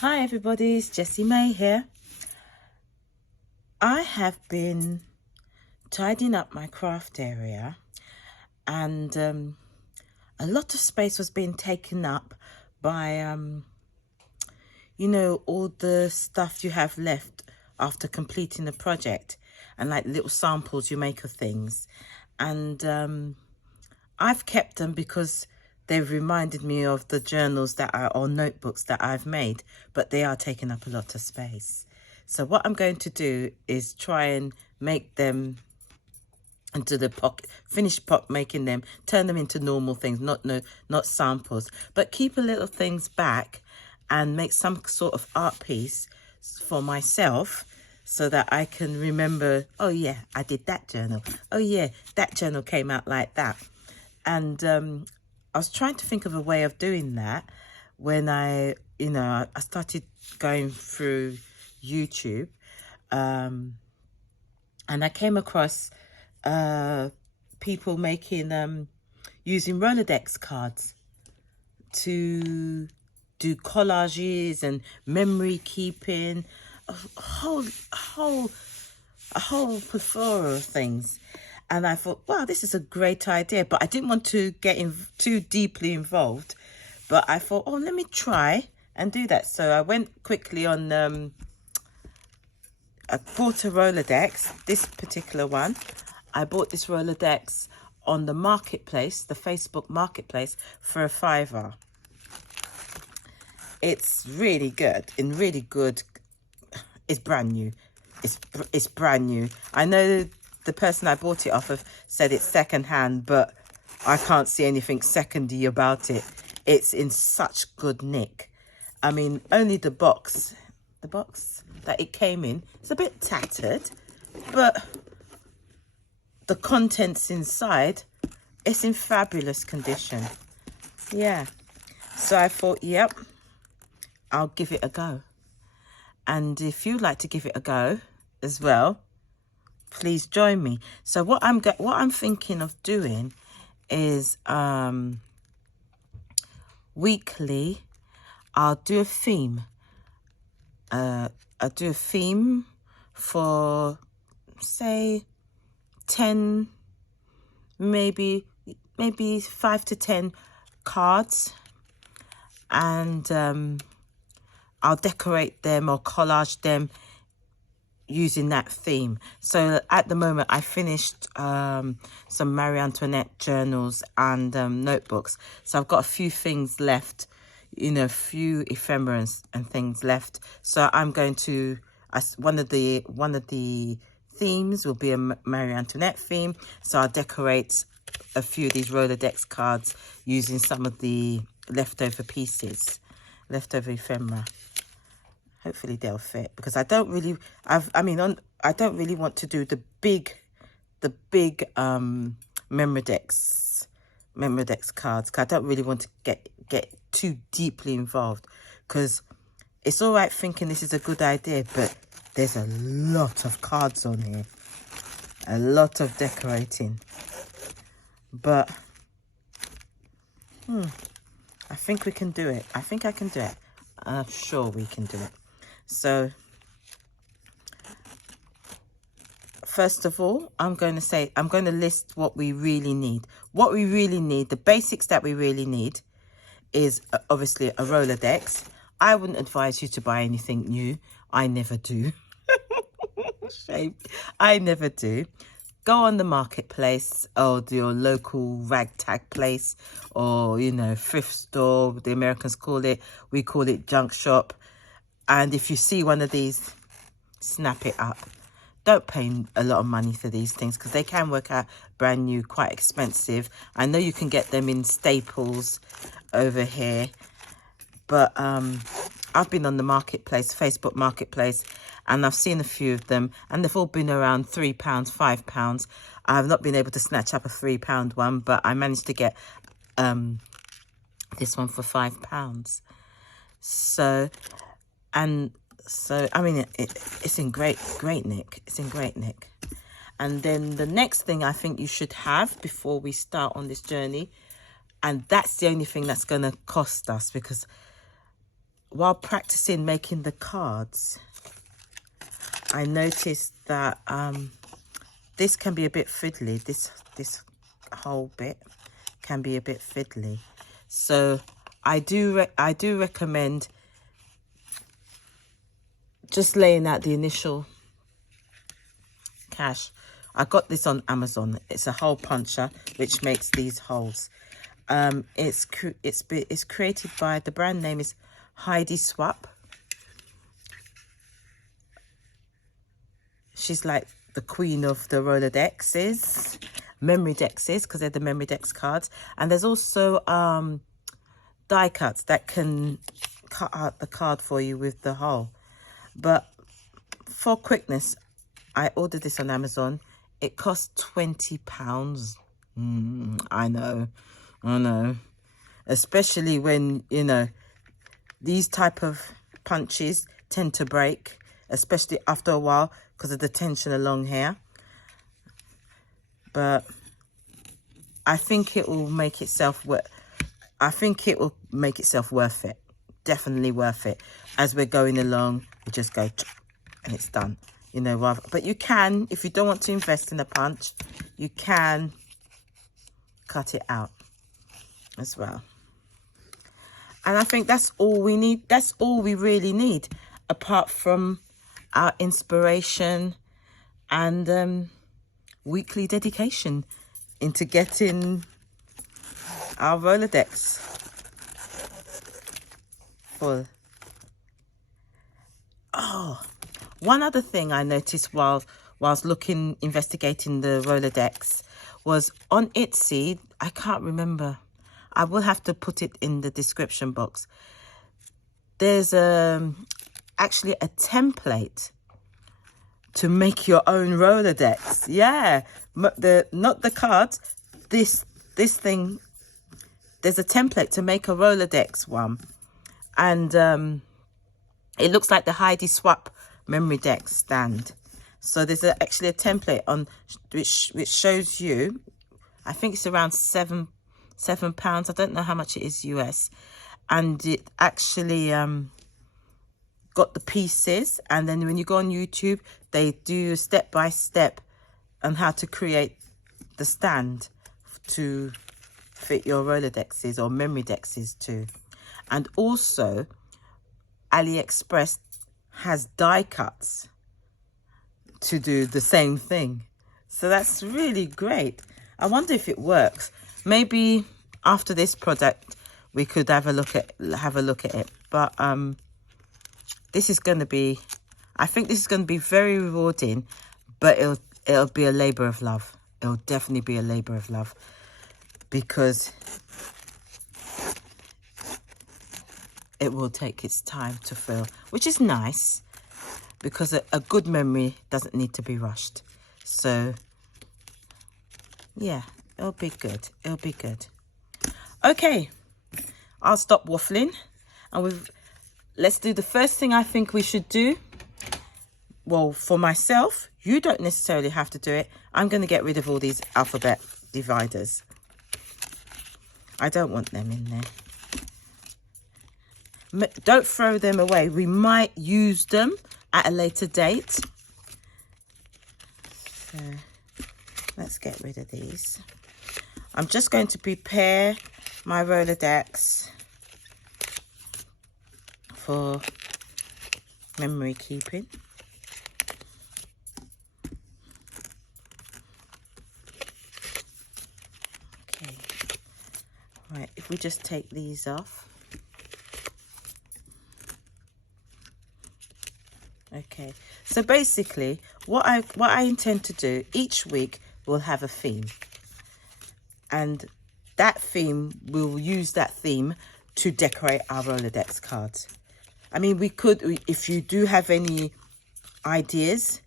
Hi everybody, it's JessiMai here. I have been tidying up my craft area and a lot of space was being taken up by, all the stuff you have left after completing the project and like little samples you make of things. And I've kept them because they've reminded me of the journals or notebooks that I've made, but they are taking up a lot of space. So what I'm going to do is try and make them into the finish making them, turn them into normal things, not samples, but keep a little things back and make some sort of art piece for myself so that I can remember, oh yeah, I did that journal. Oh yeah, that journal came out like that. And I was trying to think of a way of doing that when I started going through YouTube, and I came across people making using Rolodex cards to do collages and memory keeping, a whole plethora of things. And I thought, wow, this is a great idea. But I didn't want to get too deeply involved. But I thought, oh, let me try and do that. So I went quickly on, I bought a Rolodex, this particular one. I bought this Rolodex on the marketplace, the Facebook marketplace, for a £5. It's really good, it's brand new. It's brand new. I know the person I bought it off of said it's second hand, but I can't see anything secondy about it. It's in such good nick. I mean, only the box that it came in, it's a bit tattered, but the contents inside, it's in fabulous condition. Yeah. So I thought, yep, I'll give it a go. And if you'd like to give it a go as well, please join me. So what I'm thinking of doing is weekly I'll do a theme. I'll do a theme for say 10, maybe 5 to 10 cards, and I'll decorate them or collage them using that theme. So at the moment I finished some Marie Antoinette journals and notebooks, so I've got a few things left, a few ephemerals and things left. So I'm going to, one of the themes will be a Marie Antoinette theme, so I'll decorate a few of these Rolodex cards using some of the leftover pieces, leftover ephemera. Hopefully they'll fit, because I don't really want to do the big Memodex cards, because I don't really want to get too deeply involved, because it's all right thinking this is a good idea, but there's a lot of cards on here, a lot of decorating. But I think we can do it. I think I can do it. I'm sure we can do it. So first of all, I'm going to list what we really need. What we really need, the basics that we really need, is obviously a Rolodex. I wouldn't advise you to buy anything new. I never do. Shame. I never do. Go on the marketplace or your local ragtag place, or thrift store, the Americans call it. We call it junk shop. And if you see one of these, snap it up. Don't pay a lot of money for these things, because they can work out brand new, quite expensive. I know you can get them in Staples over here, but I've been on the marketplace, Facebook marketplace, and I've seen a few of them, and they've all been around £3, £5. I have not been able to snatch up a £3 one, but I managed to get this one for £5. So I mean, it's in great nick. It's in great nick. And then the next thing I think you should have before we start on this journey, and that's the only thing that's going to cost us, because while practicing making the cards, I noticed that this can be a bit fiddly. This whole bit can be a bit fiddly. So I do recommend just laying out the initial cash. I got this on Amazon. It's a hole puncher which makes these holes. It's created by, the brand name is Heidi Swap. She's like the queen of the Rolodexes, memory dexes, because they're the memory dex cards. And there's also die cuts that can cut out the card for you with the hole. But for quickness, I ordered this on Amazon. It cost £20. I know. Especially when, you know, these type of punches tend to break, especially after a while because of the tension along here. But I think it will make itself worth it. Definitely worth it. As we're going along, we just go and it's done. You know, rather, but you can, if you don't want to invest in a punch, you can cut it out as well. And I think that's all we need. That's all we really need, apart from our inspiration and weekly dedication into getting our Rolodex full. Oh, one other thing I noticed whilst investigating the Rolodex was on Etsy. I can't remember. I will have to put it in the description box. There's actually a template to make your own Rolodex. Yeah, not the cards. This thing. There's a template to make a Rolodex one, and it looks like the Heidi Swap memory dex stand. So there's actually a template on which shows you. I think it's around £7. I don't know how much it is US, and it actually got the pieces. And then when you go on YouTube, they do step by step on how to create the stand to fit your Rolodexes or memory dexes too. And also AliExpress has die cuts to do the same thing. So that's really great. I wonder if it works. Maybe after this product we could have a look at it. But this is going to be, I think this is going to be very rewarding, but it'll be a labor of love. It'll definitely be a labor of love, because it will take its time to fill, which is nice, because a good memory doesn't need to be rushed. So yeah, it'll be good. It'll be good. Okay, I'll stop waffling, and let's do the first thing I think we should do. Well, for myself, you don't necessarily have to do it. I'm going to get rid of all these alphabet dividers. I don't want them in there. Don't throw them away. We might use them at a later date. So let's get rid of these. I'm just going to prepare my Rolodex for memory keeping. Okay. Right, if we just take these off. Okay, so basically what I intend to do, each week we'll have a theme, and that theme, we'll use that theme to decorate our Rolodex cards. I mean, we could, if you do have any ideas,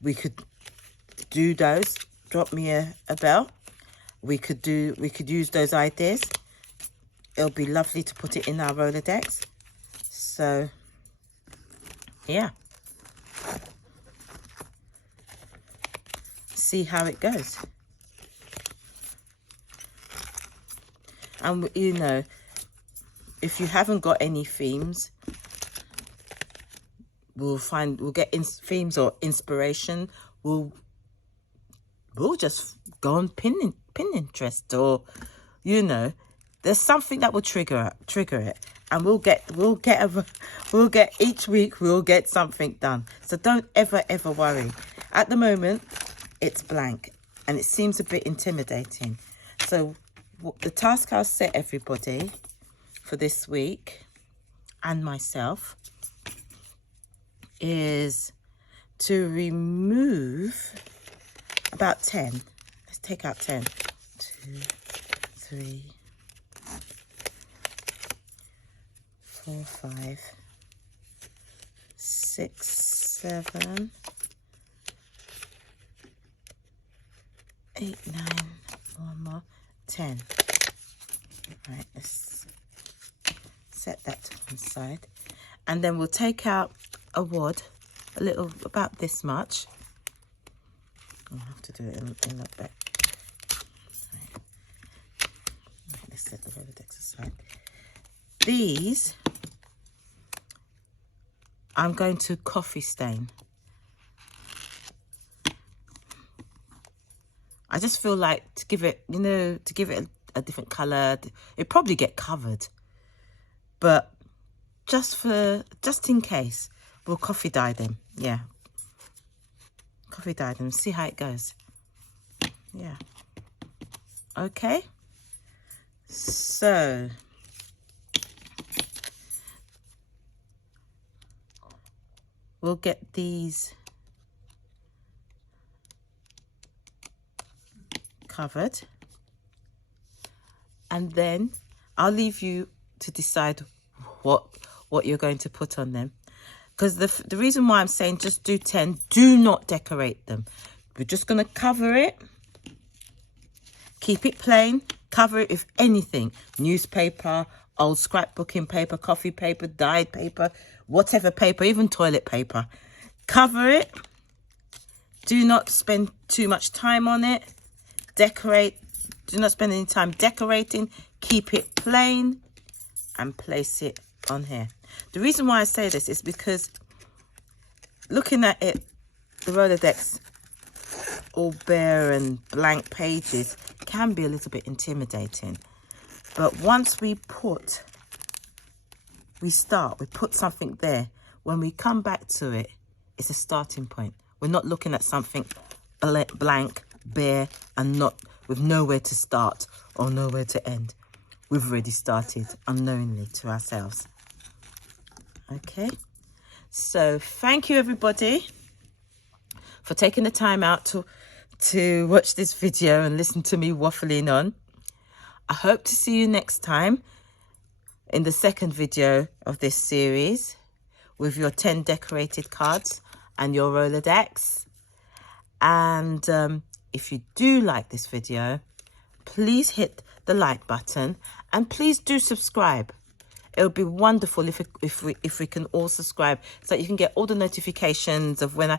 we could do those. Drop me a bell. We could use those ideas. It'll be lovely to put it in our Rolodex. So yeah, see how it goes. And you know, if you haven't got any themes, we'll get themes or inspiration. We'll just go on Pinterest, or you know, there's something that will trigger it, and we'll get each week we'll get something done. So don't ever worry. At the moment it's blank and it seems a bit intimidating. So the task I'll set everybody for this week and myself is to remove about 10. Let's take out 10. 2, 3, 4, 5, 6, 7, 8, 9, one more, 10. Right, let's set that to one side, and then we'll take out a wad, a little, about this much. I'll have to do it in the back. Right. Let's set the Rolodex aside. These I'm going to coffee stain. I just feel like to give it, you know, to give it a different colour. It'd probably get covered, but just in case, we'll coffee dye them. Yeah, coffee dye them, see how it goes. Yeah, okay. So we'll get these covered, and then I'll leave you to decide what you're going to put on them, because the reason why I'm saying just do 10, do not decorate them. We're just going to cover it, keep it plain, cover it with anything, newspaper, old scrapbooking paper, coffee paper, dyed paper, whatever paper, even toilet paper. Cover it, do not spend too much time on it. Decorate, do not spend any time decorating. Keep it plain and place it on here. The reason why I say this is because looking at it, the Rolodex all bare and blank pages can be a little bit intimidating. But once we put something there, when we come back to it, it's a starting point. We're not looking at something blank, bare, and not with nowhere to start or nowhere to end. We've already started unknowingly to ourselves. Okay, so thank you everybody for taking the time out to watch this video and listen to me waffling on. I hope to see you next time in the second video of this series with your 10 decorated cards and your Rolodex. And if you do like this video, please hit the like button and please do subscribe. It would be wonderful if we can all subscribe so that you can get all the notifications of when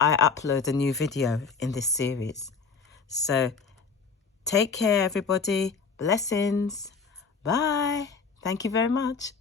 I upload a new video in this series. So take care everybody. Blessings. Bye. Thank you very much.